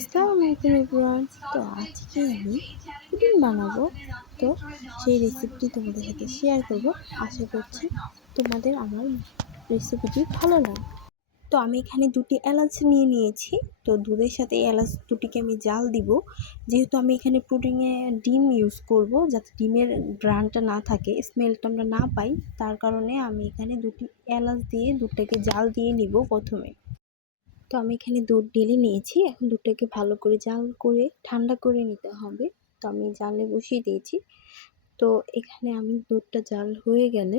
আসসালামু আলাইকুম এভরিওয়ান। তো আজকে আমি পুডিং বানাবো। তো সেই রেসিপিটি তোমাদের সাথে শেয়ার করব। আশা করছি তোমাদের আমার রেসিপিটি ভালো লাগবে। তো আমি এখানে 2টি এলাচ নিয়ে নিয়েছি। তো দুধের সাথে এই এলাচ দুটিকে আমি জাল দিব। যেহেতু আমি এখানে পুডিংয়ে ডিম ইউজ করব, যাতে ডিমের গ্রানটা না থাকে, স্মেলটা আমরা না পাই, তার কারণে আমি এখানে 2টি এলাচ দিয়ে দুধটাকে জাল দিয়ে নিব প্রথমে। তো আমি এখানে দুধ ঢেলে নিয়েছি। এখন দুধটাকে ভালো করে জাল করে ঠান্ডা করে নিতে হবে। তো আমি জালে বসিয়ে দিয়েছি। তো এখানে আমি দুধটা জাল হয়ে গেলে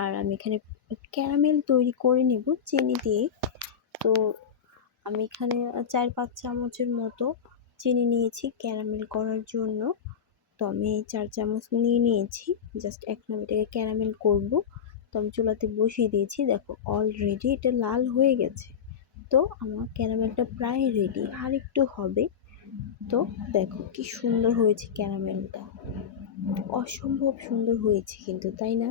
আর আমি এখানে ক্যারামেল তৈরি করে নেব চিনি দিয়ে। তো আমি এখানে 4-5 চামচের মতো চিনি নিয়েছি ক্যারামেল করার জন্য। তো আমি 4 চামচ নিয়ে নিয়েছি। জাস্ট এখন আমি এটাকে ক্যারামেল করব। তো আমি চুলাতে বসিয়ে দিয়েছি। দেখো অলরেডি এটা লাল হয়ে গেছে। তো আমার ক্যারামেলটা প্রায় রেডি, আর একটু হবে। তো দেখো কি সুন্দর হয়েছে ক্যারামেলটা, অসম্ভব সুন্দর হয়েছে কিন্তু, তাই না?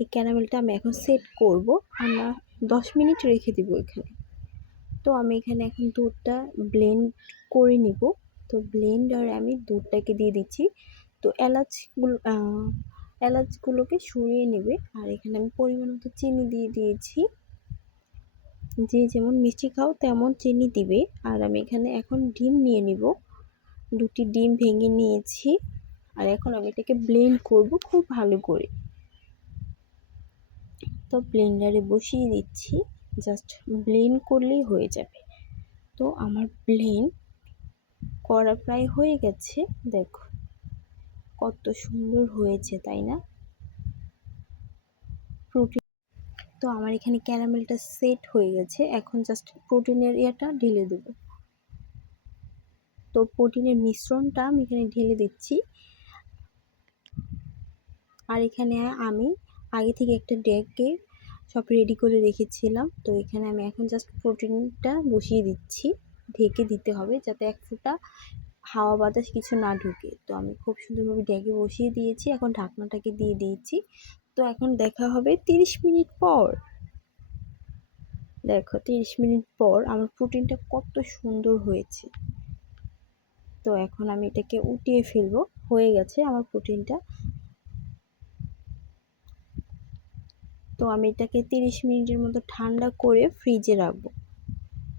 এই ক্যারামেলটা আমি এখন সেট করব। আমরা 10 মিনিট রেখে দিব এখানে। তো আমি এখানে এখন দুধটা ব্লেন্ড করে নিব। তো ব্লেন্ডারে আমি দুধটাকে দিয়ে দিচ্ছি। তো এলাচগুলোকে সরিয়ে নেবে। আর এখানে আমি পরিমাণ মতো চিনি দিয়ে দিয়েছি। যে যেমন মিষ্টি খাও তেমন চিনি দিবে। আর আমি এখানে এখন ডিম নিয়ে নিব। 2টি ডিম ভেঙে নিয়েছি। আর এখন আমি এটাকে ব্লেন্ড করব খুব ভালো করে। তো ব্লেন্ডারে বসিয়ে দিচ্ছি। জাস্ট ব্লেন্ড করলেই হয়ে যাবে। তো আমার ব্লেন্ড করা প্রায় হয়ে গেছে। দেখো কত সুন্দর হয়েছে, তাই না? প্রোটিন তো আমার এখানে ক্যারামেলটা সেট হয়ে গেছে। এখন জাস্ট প্রোটিনের ইয়েটা ঢেলে দেবো। তো প্রোটিনের মিশ্রণটা আমি এখানে ঢেলে দিচ্ছি। আর এখানে আমি আগে থেকে একটা ডেকে সব রেডি করে রেখেছিলাম। তো এখানে আমি এখন জাস্ট প্রোটিনটা বসিয়ে দিচ্ছি। ঢেকে দিতে হবে যাতে এক ফোঁটা হাওয়া বাতাস কিছু না ঢুকে। তো আমি খুব সুন্দরভাবে ডেকে বসিয়ে দিয়েছি। এখন ঢাকনাটাকে দিয়ে দিয়েছি। তো এখন দেখা হবে 30 মিনিট পর। দেখো 30 মিনিট পর আমার প্রোটিনটা কত সুন্দর হয়েছে। তো এখন আমি এটাকে উঠিয়ে ফেলবো। হয়ে গেছে আমার প্রোটিনটা। তো আমি এটাকে 30 মিনিটের মতো ঠান্ডা করে ফ্রিজে রাখবো।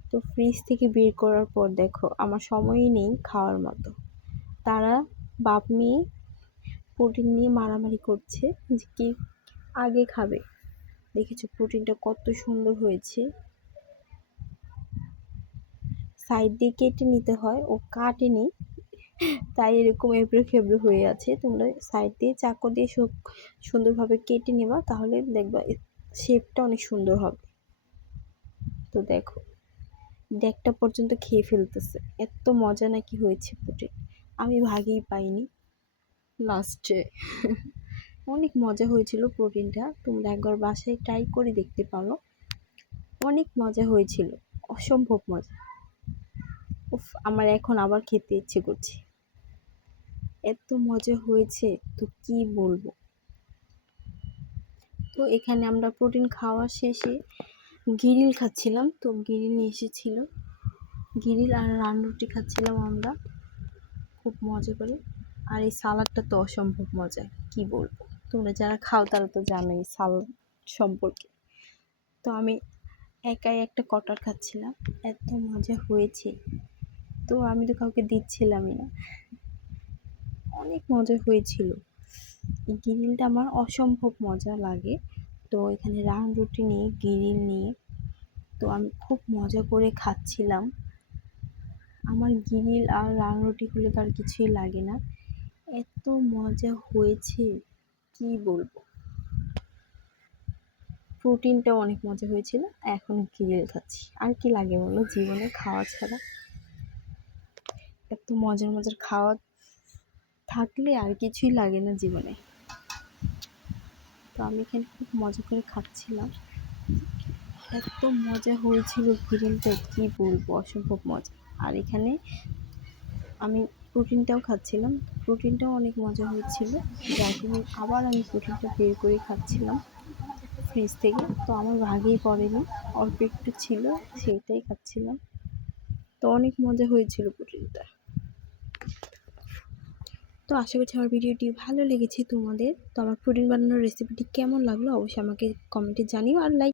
তো ফ্রিজ থেকে বের করার পর দেখো আমার সময়ই নেই খাওয়ার মতো। তারা বাপ মেয়ে প্রোটিন নিয়ে মারামারি করছে যে কি আগে খাবে। দেখেছো প্রোটিনটা কত সুন্দর হয়েছে। সাইড দিয়ে কেটে নিতে হয়, ও কাটেনি, তাই এরকম এবড়ো খেবড়ো হয়ে আছে। তোমরা সাইড দিয়ে চাকু দিয়ে সুন্দরভাবে কেটে নেবা, তাহলে দেখবা শেপটা অনেক সুন্দর হবে। তো দেখো ডেকটা পর্যন্ত খেয়ে ফেলতেছে। এত মজা নাকি হয়েছে প্রোটিন, আমি ভাগেই পাইনি লাস্টে। অনেক মজা হয়েছিল প্রোটিনটা। তোমরা একবার বাসায় ট্রাই করে দেখতে পারো। অনেক মজা হয়েছিল, অসম্ভব মজা। উফ, আমার এখন আবার খেতে ইচ্ছে করছে, এত মজা হয়েছে তো কি বলবো। তো এখানে আমরা প্রোটিন খাওয়া শেষে গিরিল খাচ্ছিলাম। তো গিরিল নিয়ে এসেছিল, গিরিল আর রান রুটি খাচ্ছিলাম আমরা খুব মজা করে। আর এই সালাডটা তো অসম্ভব মজা, কি বলবো। তোমরা যারা খাও তারা তো জানোই সালাদ সম্পর্কে। তো আমি একাই একটা কটার খাচ্ছিলাম, এত মজা হয়েছে। তো আমি তো কাউকে দিচ্ছিলামই না, অনেক মজা হয়েছিল। এই গিরিলটা আমার অসম্ভব মজা লাগে। তো এখানে রান রুটি নিয়ে গিরিল নিয়ে তো আমি খুব মজা করে খাচ্ছিলাম। আমার গিরিল আর রান রুটি হলে তো আর কিছুই লাগে না, এত মজা হয়েছে কি বলবো। প্রোটিনটাও অনেক মজা হয়েছিল। এখন গিরিল খাচ্ছি, আর কি লাগে বলো জীবনে খাওয়া ছাড়া। এত মজার মজার খাওয়া থাকলে আর কিছুই লাগে না জীবনে। তো আমি এখানে খুব মজা করে খাচ্ছিলাম, এত মজা হয়েছিল গিরিলটা কি বলবো, অসম্ভব মজা। আর এখানে আমি প্রোটিনটাও খাচ্ছিলাম, প্রোটিনটাও অনেক মজা হয়েছিল। যার জন্য আবার আমি প্রোটিনটা বের করে খাচ্ছিলাম ফ্রিজ থেকে। তো আমার ভাগেই পড়েনি, অল্প একটু ছিল সেইটাই খাচ্ছিলাম। তো অনেক মজা হয়েছিল পুডিংটা। তো আশা করছি আমার ভিডিওটি ভালো লেগেছে তোমাদের। তো আমার পুডিং বানানোর রেসিপিটি কেমন লাগলো অবশ্যই আমাকে কমেন্টে জানিও আর লাইক